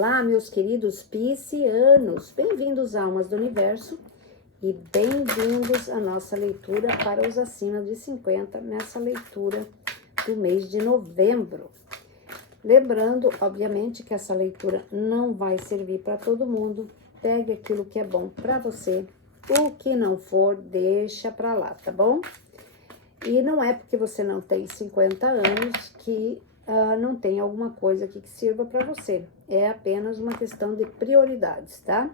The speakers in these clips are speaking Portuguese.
Olá, meus queridos piscianos, bem-vindos, almas do universo, e bem-vindos à nossa leitura para os acima de 50, nessa leitura do mês de novembro. Lembrando, obviamente, que essa leitura não vai servir para todo mundo. Pegue aquilo que é bom para você, o que não for, deixa para lá, tá bom? E não é porque você não tem 50 anos que não tem alguma coisa aqui que sirva para você. É apenas uma questão de prioridades, tá?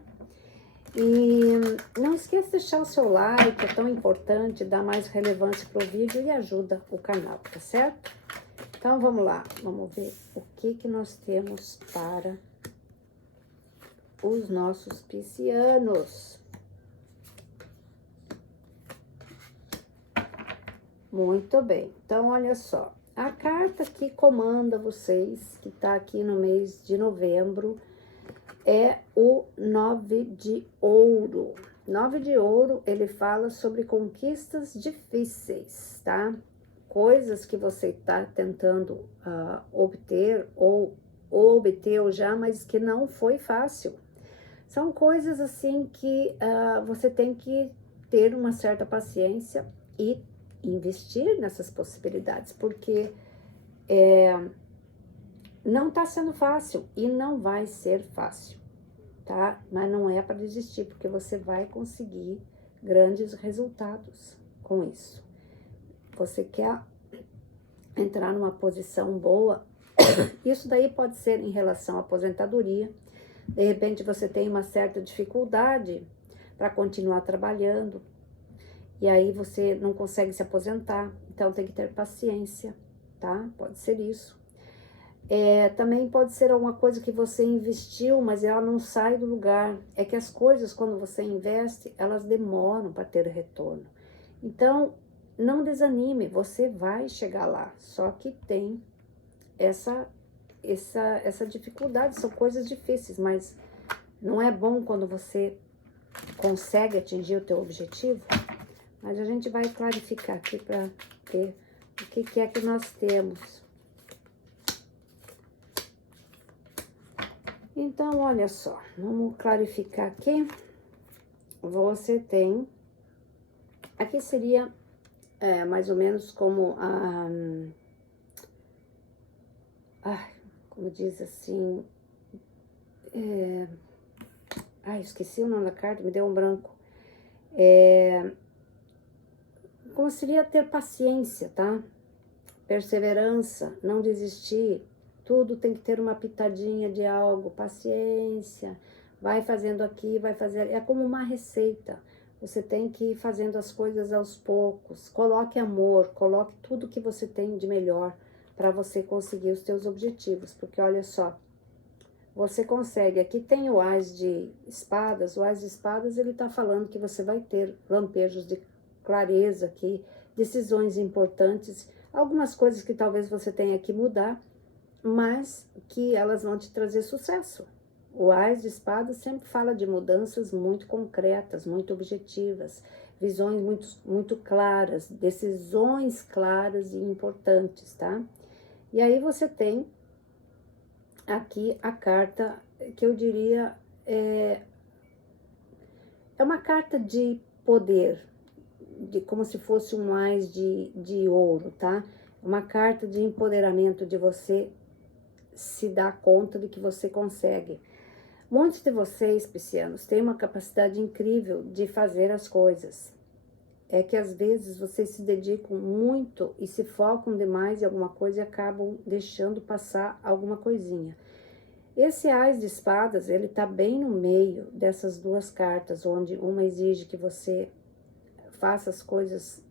E não esqueça de deixar o seu like, é tão importante, dá mais relevância pro vídeo e ajuda o canal, tá certo? Então, vamos lá, vamos ver o que nós temos para os nossos piscianos. Muito bem, então olha só, a carta que comanda vocês, que tá aqui no mês de novembro, é o 9 de ouro. 9 de ouro, ele fala sobre conquistas difíceis, tá? Coisas que você tá tentando obter ou obteu já, mas que não foi fácil. São coisas assim que você tem que ter uma certa paciência e investir nessas possibilidades, porque não tá sendo fácil e não vai ser fácil, tá? Mas não é para desistir, porque você vai conseguir grandes resultados com isso. Você quer entrar numa posição boa, isso daí pode ser em relação à aposentadoria. De repente você tem uma certa dificuldade para continuar trabalhando, e aí você não consegue se aposentar, então tem que ter paciência, tá? Pode ser isso. Também pode ser alguma coisa que você investiu, mas ela não sai do lugar. É que as coisas, quando você investe, elas demoram para ter retorno. Então, não desanime, você vai chegar lá, só que tem essa dificuldade, são coisas difíceis, mas não é bom quando você consegue atingir o teu objetivo? Mas a gente vai clarificar aqui para ver o que é que nós temos. Então, olha só, vamos clarificar aqui. Você tem... Aqui seria mais ou menos como como diz assim... esqueci o nome da carta, me deu um branco. Como seria ter paciência, tá? Perseverança, não desistir. Tudo tem que ter uma pitadinha de algo, paciência. Vai fazendo aqui, vai fazer... É como uma receita. Você tem que ir fazendo as coisas aos poucos. Coloque amor, coloque tudo que você tem de melhor para você conseguir os seus objetivos. Porque olha só, você consegue. Aqui tem o Ás de Espadas. O Ás de Espadas, ele tá falando que você vai ter lampejos de clareza aqui, decisões importantes, algumas coisas que talvez você tenha que mudar, mas que elas vão te trazer sucesso. O Ás de Espadas sempre fala de mudanças muito concretas, muito objetivas, visões muito claras, decisões claras e importantes, tá? E aí você tem aqui a carta que eu diria é uma carta de poder, como se fosse um Ás de ouro, tá? Uma carta de empoderamento, de você se dar conta de que você consegue. Muitos de vocês, piscianos, têm uma capacidade incrível de fazer as coisas. É que às vezes vocês se dedicam muito e se focam demais em alguma coisa e acabam deixando passar alguma coisinha. Esse Ás de Espadas, ele tá bem no meio dessas duas cartas, onde uma exige que você faça as coisas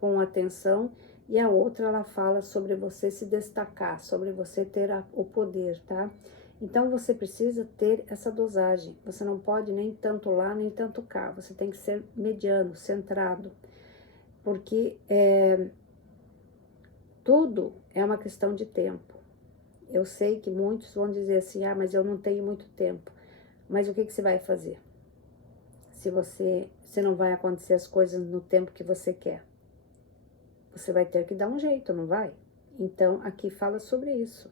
com atenção, e a outra ela fala sobre você se destacar, sobre você ter o poder, tá? Então você precisa ter essa dosagem, você não pode nem tanto lá, nem tanto cá, você tem que ser mediano, centrado, porque tudo é uma questão de tempo. Eu sei que muitos vão dizer assim, mas eu não tenho muito tempo, mas o que você vai fazer? Se não vai acontecer as coisas no tempo que você quer. Você vai ter que dar um jeito, não vai? Então, aqui fala sobre isso.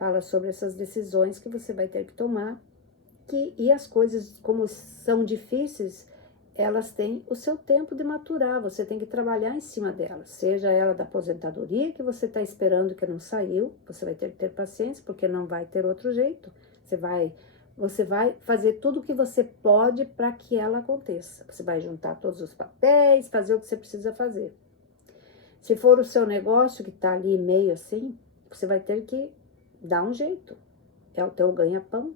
Fala sobre essas decisões que você vai ter que tomar, e as coisas, como são difíceis, elas têm o seu tempo de maturar, você tem que trabalhar em cima delas, seja ela da aposentadoria que você está esperando que não saiu, você vai ter que ter paciência, porque não vai ter outro jeito, você vai fazer tudo o que você pode para que ela aconteça, você vai juntar todos os papéis, fazer o que você precisa fazer. Se for o seu negócio que está ali meio assim, você vai ter que dar um jeito, é o teu ganha-pão.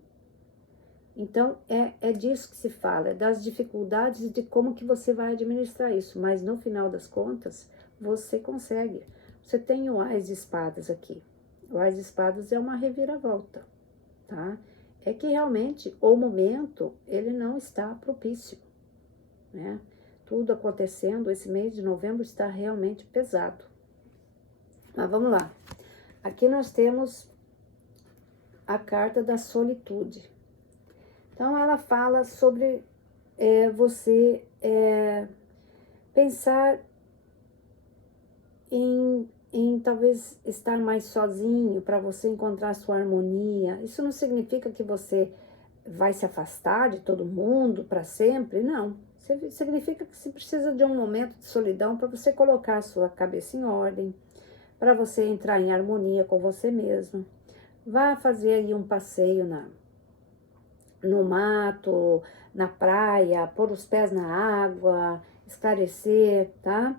Então, é disso que se fala, é das dificuldades e de como que você vai administrar isso. Mas, no final das contas, você consegue. Você tem o Ás de Espadas aqui. O Ás de Espadas é uma reviravolta, tá? É que, realmente, o momento, ele não está propício, né? Tudo acontecendo, esse mês de novembro está realmente pesado. Mas, vamos lá. Aqui nós temos a carta da solitude. Então, ela fala sobre você pensar em talvez estar mais sozinho para você encontrar sua harmonia. Isso não significa que você vai se afastar de todo mundo para sempre, não. Significa que você precisa de um momento de solidão para você colocar a sua cabeça em ordem, para você entrar em harmonia com você mesmo. Vá fazer aí um passeio no mato, na praia, pôr os pés na água, esclarecer, tá?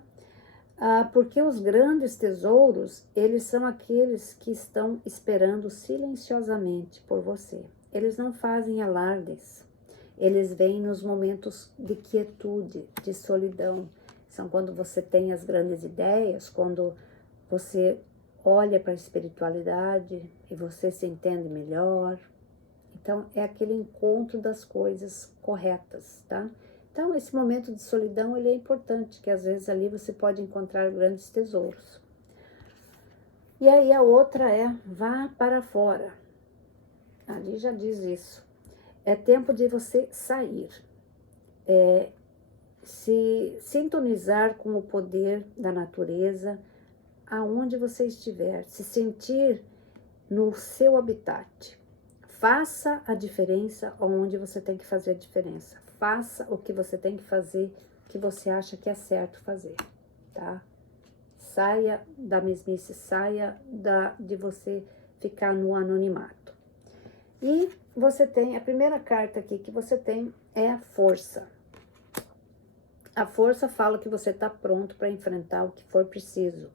Porque os grandes tesouros, eles são aqueles que estão esperando silenciosamente por você. Eles não fazem alardes, eles vêm nos momentos de quietude, de solidão. São quando você tem as grandes ideias, quando você olha para a espiritualidade e você se entende melhor. Então, é aquele encontro das coisas corretas, tá? Então, esse momento de solidão, ele é importante, que às vezes ali você pode encontrar grandes tesouros. E aí a outra é, vá para fora. Ali já diz isso. É tempo de você sair. Se sintonizar com o poder da natureza, aonde você estiver. Se sentir no seu habitat. Faça a diferença onde você tem que fazer a diferença. Faça o que você tem que fazer, que você acha que é certo fazer, tá? Saia da mesmice, saia de você ficar no anonimato. E você tem, a primeira carta aqui que você tem é a força. A força fala que você está pronto para enfrentar o que for preciso,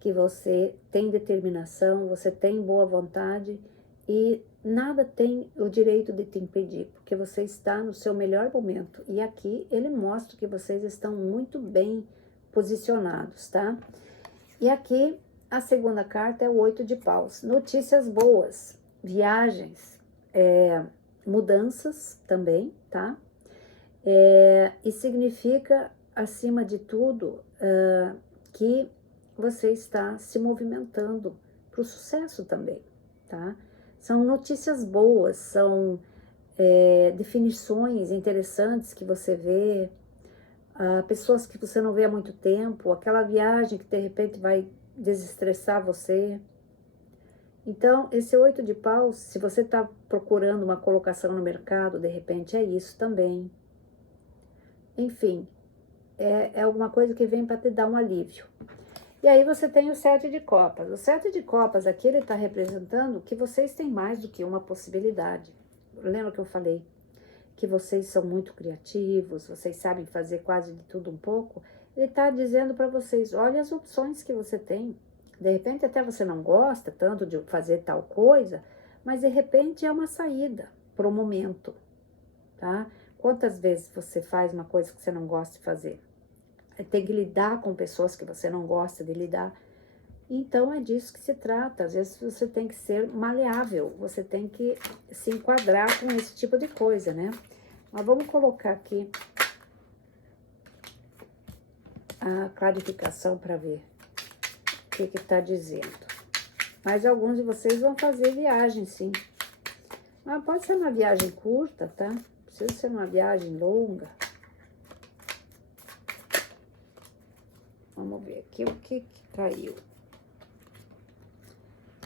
que você tem determinação, você tem boa vontade e nada tem o direito de te impedir, porque você está no seu melhor momento. E aqui ele mostra que vocês estão muito bem posicionados, tá? E aqui a segunda carta é o 8 de paus. Notícias boas, viagens, mudanças também, tá? E significa, acima de tudo, que você está se movimentando para o sucesso também, tá? São notícias boas, são definições interessantes que você vê, pessoas que você não vê há muito tempo, aquela viagem que de repente vai desestressar você. Então, esse 8 de paus, se você está procurando uma colocação no mercado, de repente é isso também. Enfim, é alguma coisa que vem para te dar um alívio. E aí você tem o 7 de copas. O 7 de copas aqui, ele está representando que vocês têm mais do que uma possibilidade. Lembra que eu falei que vocês são muito criativos, vocês sabem fazer quase de tudo um pouco? Ele está dizendo para vocês, olha as opções que você tem. De repente até você não gosta tanto de fazer tal coisa, mas de repente é uma saída para o momento, tá? Quantas vezes você faz uma coisa que você não gosta de fazer? Tem que lidar com pessoas que você não gosta de lidar. Então, é disso que se trata. Às vezes, você tem que ser maleável. Você tem que se enquadrar com esse tipo de coisa, né? Mas vamos colocar aqui a clarificação para ver o que está dizendo. Mas alguns de vocês vão fazer viagem, sim. Mas pode ser uma viagem curta, tá? Não precisa ser uma viagem longa. Vamos ver aqui o que caiu.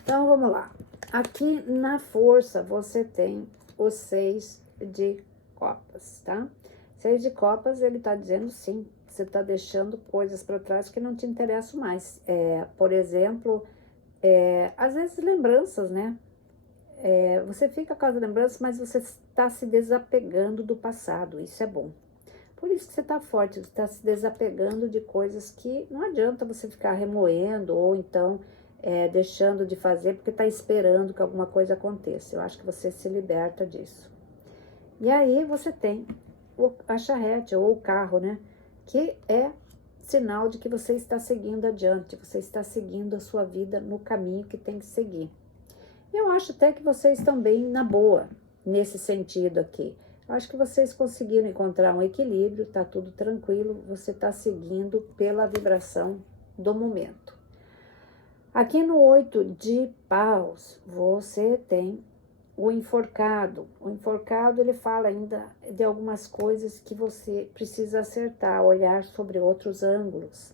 Então, vamos lá. Aqui na força você tem o 6 de copas, tá? 6 de copas, ele tá dizendo sim, você tá deixando coisas para trás que não te interessam mais. Por exemplo, às vezes lembranças, né? Você fica com as lembranças, mas você está se desapegando do passado, isso é bom. Por isso que você está forte, você está se desapegando de coisas que não adianta você ficar remoendo ou então deixando de fazer porque está esperando que alguma coisa aconteça. Eu acho que você se liberta disso. E aí você tem a charrete ou o carro, né? Que é sinal de que você está seguindo adiante, você está seguindo a sua vida no caminho que tem que seguir. Eu acho até que vocês estão bem na boa nesse sentido aqui. Eu acho que vocês conseguiram encontrar um equilíbrio, tá tudo tranquilo, você está seguindo pela vibração do momento. Aqui no 8 de paus, você tem o enforcado. O enforcado, ele fala ainda de algumas coisas que você precisa acertar, olhar sobre outros ângulos,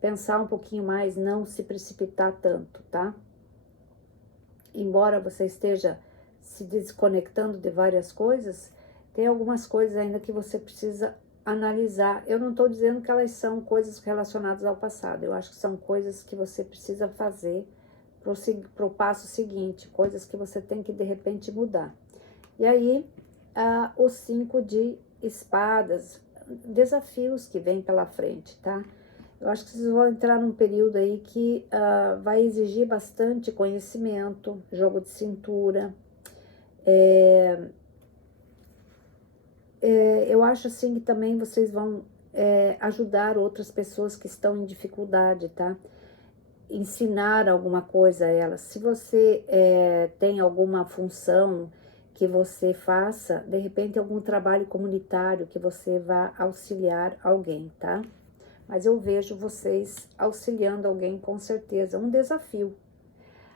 pensar um pouquinho mais, não se precipitar tanto, tá? Embora você esteja se desconectando de várias coisas, tem algumas coisas ainda que você precisa analisar. Eu não estou dizendo que elas são coisas relacionadas ao passado, eu acho que são coisas que você precisa fazer para o passo seguinte, coisas que você tem que de repente mudar. E aí, o 5 de espadas, desafios que vêm pela frente, tá? Eu acho que vocês vão entrar num período aí que vai exigir bastante conhecimento, jogo de cintura. Eu acho assim que também vocês vão ajudar outras pessoas que estão em dificuldade, tá? Ensinar alguma coisa a elas. Se você tem alguma função que você faça, de repente algum trabalho comunitário que você vá auxiliar alguém, tá? Mas eu vejo vocês auxiliando alguém com certeza, um desafio.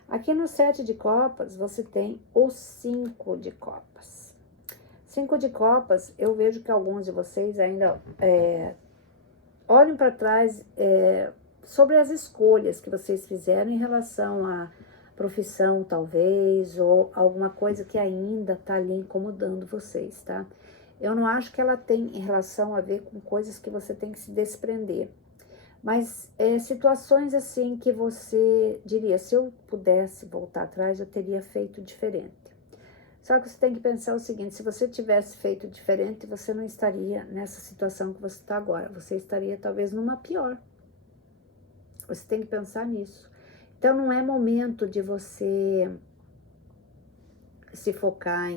Aqui no 7 de copas, você tem o 5 de copas. 5 de copas, eu vejo que alguns de vocês ainda olham para trás sobre as escolhas que vocês fizeram em relação à profissão, talvez, ou alguma coisa que ainda está ali incomodando vocês, tá? Eu não acho que ela tem em relação a ver com coisas que você tem que se desprender. Mas situações assim que você diria, se eu pudesse voltar atrás, eu teria feito diferente. Só que você tem que pensar o seguinte, se você tivesse feito diferente, você não estaria nessa situação que você está agora. Você estaria talvez numa pior. Você tem que pensar nisso. Então não é momento de você se focar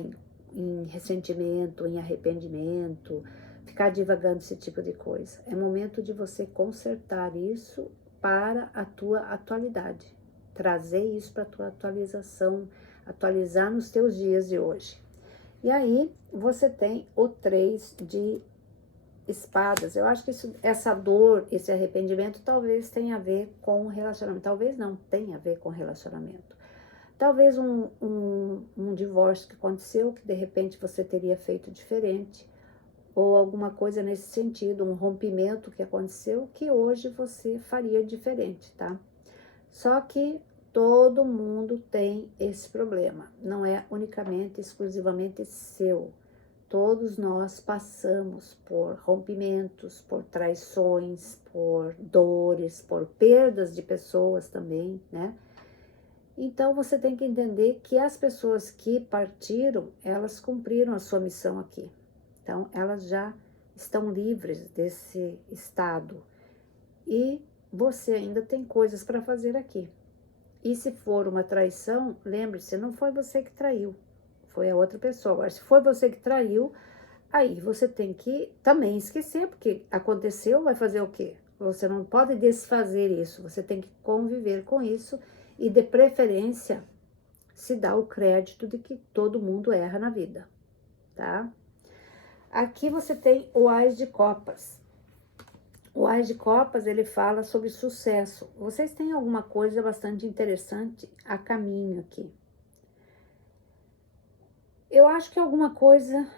em ressentimento, em arrependimento, ficar divagando esse tipo de coisa. É momento de você consertar isso para a tua atualidade. Trazer isso para a tua atualização, atualizar nos teus dias de hoje. E aí você tem o 3 de espadas. Eu acho que essa dor, esse arrependimento talvez tenha a ver com relacionamento. Talvez não tenha a ver com relacionamento. Talvez um divórcio que aconteceu, que de repente você teria feito diferente, ou alguma coisa nesse sentido, um rompimento que aconteceu, que hoje você faria diferente, tá? Só que todo mundo tem esse problema, não é unicamente, exclusivamente seu. Todos nós passamos por rompimentos, por traições, por dores, por perdas de pessoas também, né? Então, você tem que entender que as pessoas que partiram, elas cumpriram a sua missão aqui. Então, elas já estão livres desse estado. E você ainda tem coisas para fazer aqui. E se for uma traição, lembre-se, não foi você que traiu, foi a outra pessoa. Agora, se foi você que traiu, aí você tem que também esquecer, porque aconteceu, vai fazer o quê? Você não pode desfazer isso, você tem que conviver com isso e, de preferência, se dá o crédito de que todo mundo erra na vida, tá? Aqui você tem o Ás de Copas. O Ás de Copas, ele fala sobre sucesso. Vocês têm alguma coisa bastante interessante a caminho aqui. Eu acho que alguma coisa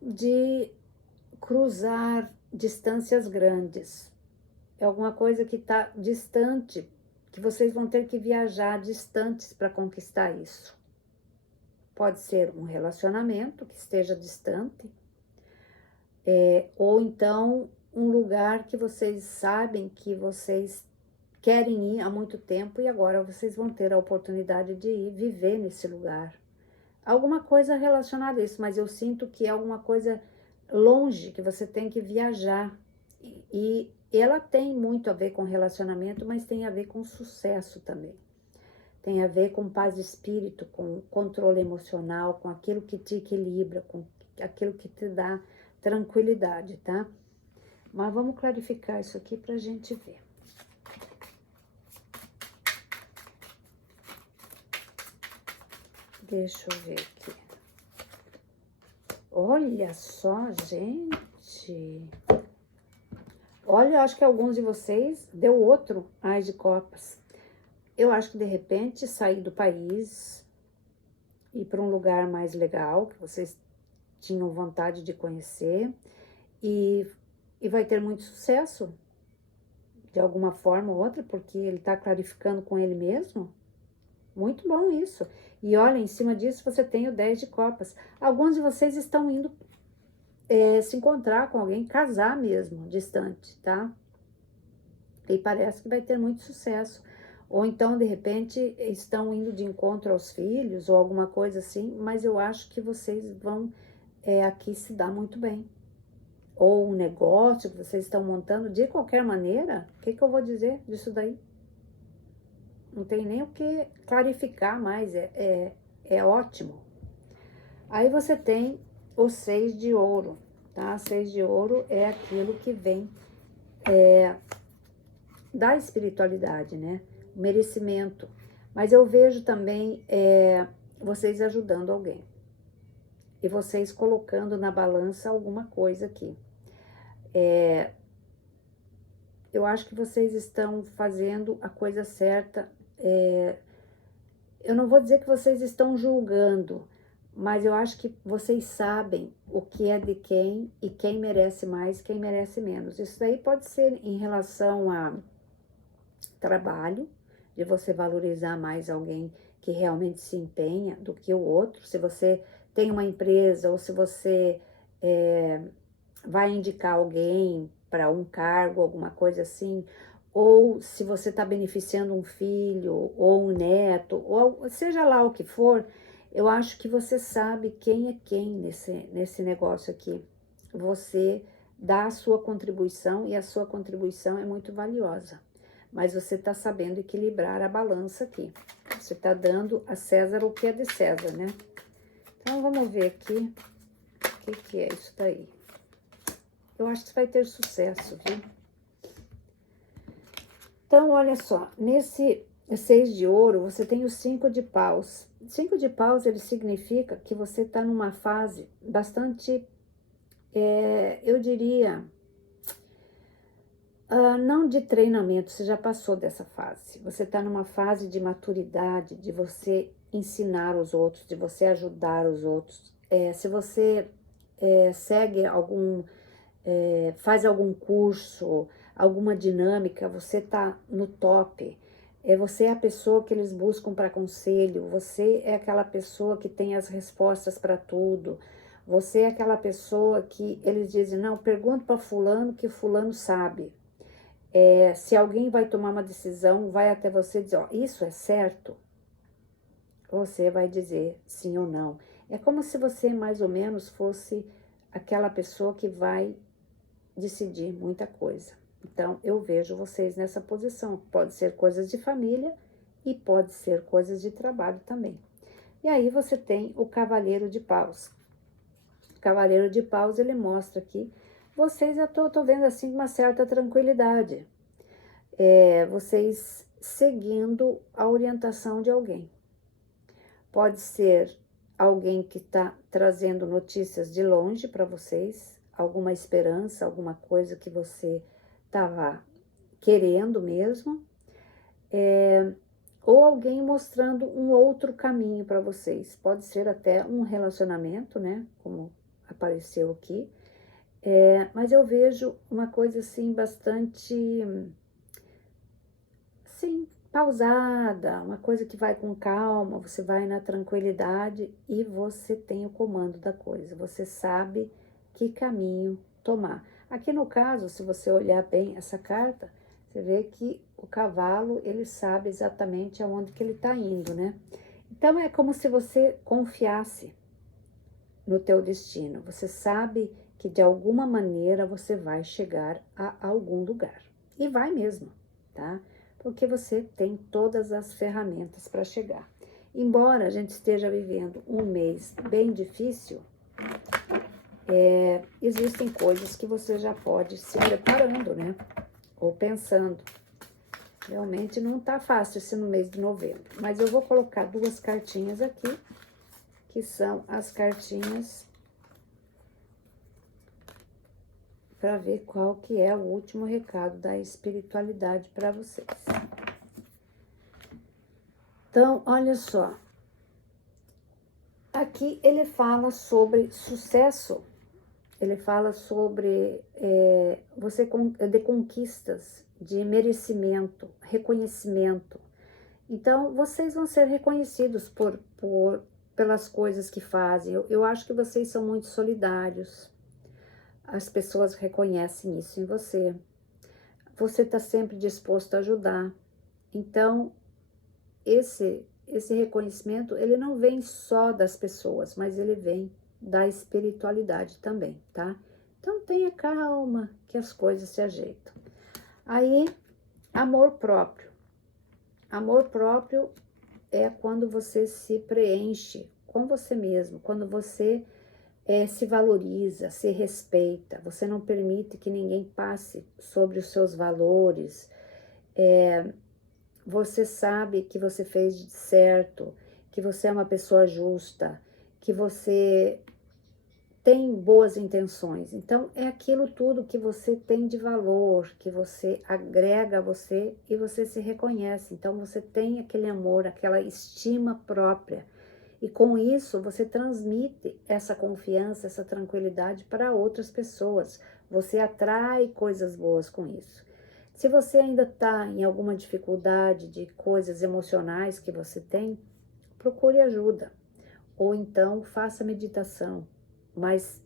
de cruzar distâncias grandes. É alguma coisa que está distante, que vocês vão ter que viajar distantes para conquistar isso. Pode ser um relacionamento que esteja distante, ou então um lugar que vocês sabem que vocês querem ir há muito tempo e agora vocês vão ter a oportunidade de ir viver nesse lugar. Alguma coisa relacionada a isso, mas eu sinto que é alguma coisa longe, que você tem que viajar. E ela tem muito a ver com relacionamento, mas tem a ver com sucesso também. Tem a ver com paz de espírito, com controle emocional, com aquilo que te equilibra, com aquilo que te dá tranquilidade, tá? Mas vamos clarificar isso aqui pra gente ver. Deixa eu ver aqui. Olha só, gente. Olha, eu acho que alguns de vocês deu outro Ás de Copas. Eu acho que de repente sair do país, ir para um lugar mais legal, que vocês tinham vontade de conhecer, e vai ter muito sucesso, de alguma forma ou outra, porque ele está clarificando com ele mesmo. Muito bom isso. E olha, em cima disso você tem o 10 de copas. Alguns de vocês estão indo se encontrar com alguém, casar mesmo, distante, tá? E parece que vai ter muito sucesso. Ou então, de repente, estão indo de encontro aos filhos ou alguma coisa assim, mas eu acho que vocês vão aqui se dar muito bem. Ou um negócio que vocês estão montando, de qualquer maneira, o que eu vou dizer disso daí? Não tem nem o que clarificar mais, é ótimo. Aí você tem o 6 de ouro, tá? 6 de ouro é aquilo que vem da espiritualidade, né? Merecimento. Mas eu vejo também vocês ajudando alguém. E vocês colocando na balança alguma coisa aqui. Eu acho que vocês estão fazendo a coisa certa. Eu não vou dizer que vocês estão julgando, mas eu acho que vocês sabem o que é de quem e quem merece mais, quem merece menos. Isso daí pode ser em relação a trabalho, de você valorizar mais alguém que realmente se empenha do que o outro. Se você tem uma empresa ou se você vai indicar alguém para um cargo, alguma coisa assim, ou se você está beneficiando um filho ou um neto, ou seja lá o que for, eu acho que você sabe quem é quem nesse negócio aqui. Você dá a sua contribuição e a sua contribuição é muito valiosa. Mas você está sabendo equilibrar a balança aqui. Você está dando a César o que é de César, né? Então, vamos ver aqui o que é isso daí. Eu acho que vai ter sucesso, viu? Então, olha só, nesse 6 de ouro, você tem o 5 de paus. 5 de paus, ele significa que você está numa fase bastante, eu diria, não de treinamento, você já passou dessa fase. Você está numa fase de maturidade, de você ensinar os outros, de você ajudar os outros. Se você segue faz algum curso, alguma dinâmica, você tá no top. Você é a pessoa que eles buscam para conselho, você é aquela pessoa que tem as respostas para tudo, você é aquela pessoa que eles dizem, não, pergunta para fulano que fulano sabe. Se alguém vai tomar uma decisão, vai até você dizer, ó, isso é certo? Você vai dizer sim ou não. É como se você mais ou menos fosse aquela pessoa que vai decidir muita coisa. Então, eu vejo vocês nessa posição. Pode ser coisas de família e pode ser coisas de trabalho também. E aí você tem o Cavaleiro de Paus. O Cavaleiro de Paus, ele mostra aqui, vocês, eu tô vendo assim uma certa tranquilidade. Vocês seguindo a orientação de alguém. Pode ser alguém que está trazendo notícias de longe para vocês, alguma esperança, alguma coisa que você estava querendo mesmo, ou alguém mostrando um outro caminho para vocês. Pode ser até um relacionamento, né, como apareceu aqui, mas eu vejo uma coisa assim bastante, sim, pausada, uma coisa que vai com calma, você vai na tranquilidade e você tem o comando da coisa, você sabe que caminho tomar. Aqui no caso, se você olhar bem essa carta, você vê que o cavalo, ele sabe exatamente aonde que ele está indo, né? Então, é como se você confiasse no teu destino. Você sabe que de alguma maneira você vai chegar a algum lugar. E vai mesmo, tá? Porque você tem todas as ferramentas para chegar. Embora a gente esteja vivendo um mês bem difícil, existem coisas que você já pode se preparando, né? Ou pensando. Realmente não tá fácil esse no mês de novembro. Mas eu vou colocar duas cartinhas aqui, que são as cartinhas para ver qual que é o último recado da espiritualidade para vocês. Então, olha só. Aqui ele fala sobre sucesso, ele fala sobre de conquistas, de merecimento, reconhecimento. Então, vocês vão ser reconhecidos pelas coisas que fazem. Eu acho que vocês são muito solidários. As pessoas reconhecem isso em você. Você está sempre disposto a ajudar. Então, esse reconhecimento, ele não vem só das pessoas, mas ele vem da espiritualidade também, tá? Então, tenha calma que as coisas se ajeitam. Aí, amor próprio. Amor próprio é quando você se preenche com você mesmo, quando você se valoriza, se respeita, você não permite que ninguém passe sobre os seus valores, você sabe que você fez certo, que você é uma pessoa justa, que você tem boas intenções. Então, é aquilo tudo que você tem de valor, que você agrega a você e você se reconhece. Então, você tem aquele amor, aquela estima própria. E com isso, você transmite essa confiança, essa tranquilidade para outras pessoas. Você atrai coisas boas com isso. Se você ainda está em alguma dificuldade de coisas emocionais que você tem, procure ajuda. Ou então, faça meditação. Mas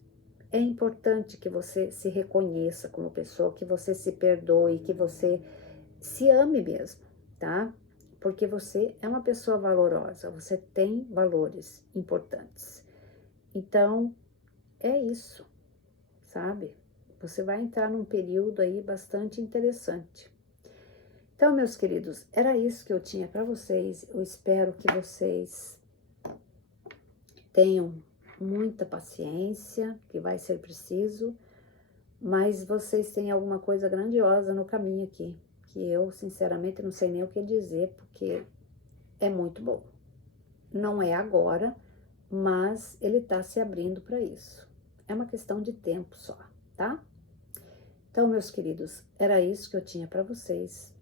é importante que você se reconheça como pessoa, que você se perdoe, que você se ame mesmo, tá? Porque você é uma pessoa valorosa, você tem valores importantes. Então, é isso, sabe? Você vai entrar num período aí bastante interessante. Então, meus queridos, era isso que eu tinha para vocês. Eu espero que vocês tenham muita paciência, que vai ser preciso, mas vocês têm alguma coisa grandiosa no caminho aqui, que eu, sinceramente, não sei nem o que dizer, porque é muito bom. Não é agora, mas ele está se abrindo para isso. É uma questão de tempo só, tá? Então, meus queridos, era isso que eu tinha para vocês.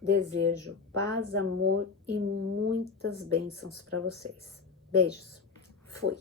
Desejo paz, amor e muitas bênçãos para vocês. Beijos. Fui.